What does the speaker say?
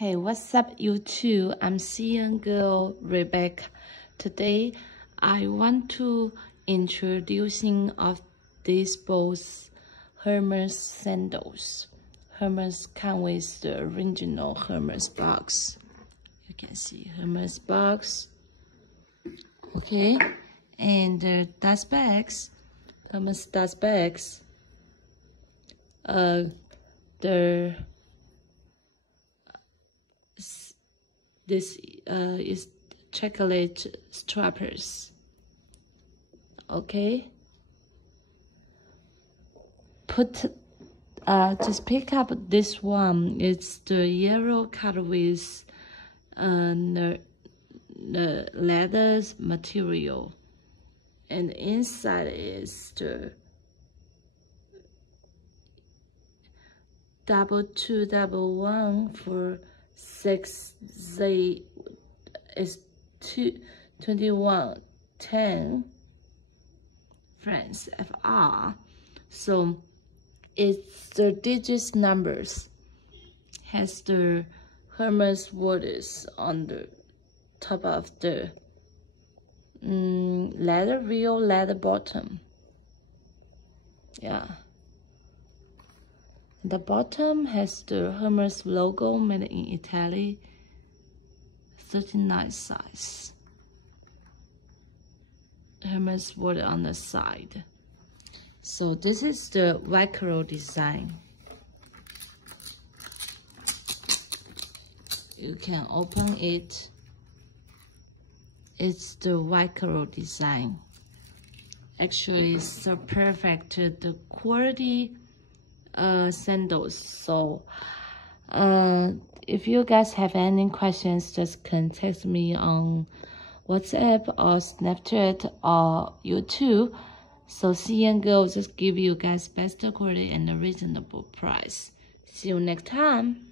Hey, what's up, YouTube? I'm CN girl Rebecca. Today, I want to introducing of these both Hermes sandals. Hermes come with the original Hermes box. You can see Hermes box. Okay, and the dust bags, Hermes dust bags. This is chocolate strappers. Okay, just pick up this one. It's the yellow color with the leather material, and inside is the double 211 for 6Z is 2110 francs FR. So it's the digits numbers, has the Hermes words on the top of the real leather bottom. Yeah. The bottom has the Hermes logo made in Italy, 39 size. Hermes word on the side. So this is the Velcro design. You can open it. It's the Velcro design. Actually, it's so perfect. The quality sandals. So if you guys have any questions, just contact me on WhatsApp or Snapchat or YouTube. So CN Girl just give you guys best quality and a reasonable price. See you next time.